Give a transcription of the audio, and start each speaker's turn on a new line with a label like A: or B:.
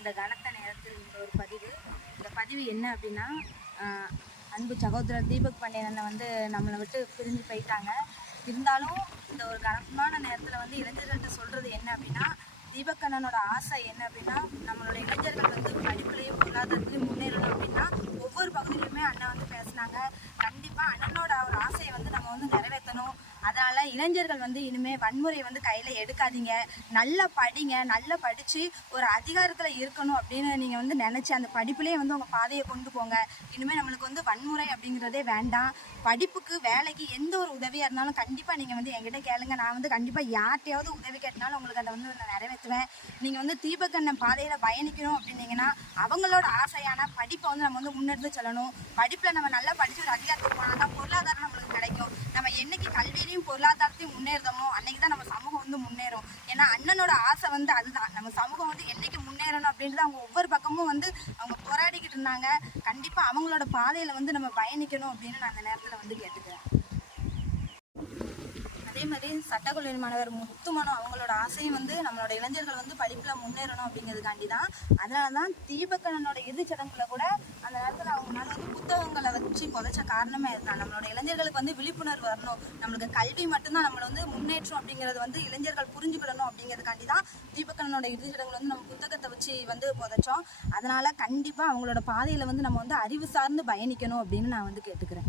A: இந்த கனத்த நேரத்தில் இந்த ஒரு பதிவு. இந்த பதிவு என்ன அப்படின்னா அன்பு சகோதரர் தீபக் பாண்டியன் வந்து நம்மளை விட்டு பிரிஞ்சு போயிட்டாங்க. இருந்தாலும் இந்த ஒரு கனமான நேரத்தில் வந்து இளைஞர்கள்ட்ட சொல்கிறது என்ன அப்படின்னா தீபக் அண்ணனோட ஆசை என்ன அப்படின்னா நம்மளுடைய இளைஞர்கள் வந்து படிப்புலையும் பொருளாதாரத்துலையும் முன்னேறணும் அப்படின்னா ஒவ்வொரு பகுதியிலுமே அண்ணன் வந்து பேசுனாங்க கண்டிப்பாக அண்ணனோட ஒரு ஆசையை வந்து நம்ம வந்து வரும் அதனால் இளைஞர்கள் வந்து இனிமேல் வன்முறையை வந்து கையில் எடுக்காதீங்க. நல்லா படிங்க. நல்லா படித்து ஒரு அதிகாரத்தில் இருக்கணும் அப்படின்னு நீங்கள் வந்து நினச்சி அந்த படிப்புலேயே வந்து உங்கள் பாதையை கொண்டு போங்க. இனிமேல் நம்மளுக்கு வந்து வன்முறை அப்படிங்கிறதே வேண்டாம். படிப்புக்கு வேலைக்கு எந்த ஒரு உதவியாக இருந்தாலும் கண்டிப்பாக நீங்கள் வந்து என்கிட்ட கேளுங்க. நான் வந்து கண்டிப்பாக யார்கிட்டையாவது உதவி கேட்டனாலும் உங்களுக்கு அதை வந்து நான் நிறைவேற்றுவேன். நீங்கள் வந்து தீபக்கண்ணன் பாதையில் பயணிக்கணும் அப்படின்னீங்கன்னா அவங்களோட ஆசையான படிப்பை வந்து நம்ம வந்து முன்னெடுத்து செல்லணும். படிப்பில் நம்ம நல்லா படித்து ஒரு அதிகாரத்துக்கு போனால் தான் பொருளாதாரம் நம்மளுக்கு கிடைக்கும். நம்ம என்னைக்கு பொருளாதாரத்தையும் முன்னேறுதமோ அன்னைக்கு தான் நம்ம சமூகம் வந்து முன்னேறும். ஏன்னா அண்ணனோட ஆசை வந்து அதுதான். நம்ம சமூகம் வந்து என்னைக்கு முன்னேறணும் அப்படின்றது அவங்க ஒவ்வொரு பக்கமும் வந்து அவங்க போராடிக்கிட்டு இருந்தாங்க. கண்டிப்பாக அவங்களோட பாதையில் வந்து நம்ம பயணிக்கணும் அப்படின்னு நான் அந்த நேரத்தில் வந்து கேட்டுக்கிறேன். அதே மாதிரி சட்டக்கல்லூரி மாணவர் முத்துமனம் அவங்களோட ஆசையும் வந்து நம்மளோட இளைஞர்கள் வந்து படிப்பில் முன்னேறணும் அப்படிங்கிறதுக்காண்டி தான் அதனால தான் தீபக்கண்ணனோட இறுதிச் சடங்குல கூட அந்த நேரத்தில் புத்தகங்களை வச்சு புதைச்ச காரணமே இதுதான். நம்மளோட இளைஞர்களுக்கு வந்து விழிப்புணர்வு வரணும். நம்மளுக்கு கல்வி மட்டும்தான் நம்மளை வந்து முன்னேற்றம் அப்படிங்கிறது வந்து இளைஞர்கள் புரிஞ்சுக்கிடணும் அப்படிங்கிறதுக்காண்டி தான் தீபக்கண்ணனோட இறுதிச்சடங்கள் வந்து நம்ம புத்தகத்தை வச்சு வந்து புதைச்சோம். அதனால் கண்டிப்பாக அவங்களோட பாதையில் வந்து நம்ம வந்து அறிவு சார்ந்து பயணிக்கணும் அப்படின்னு நான் வந்து கேட்டுக்கிறேன்.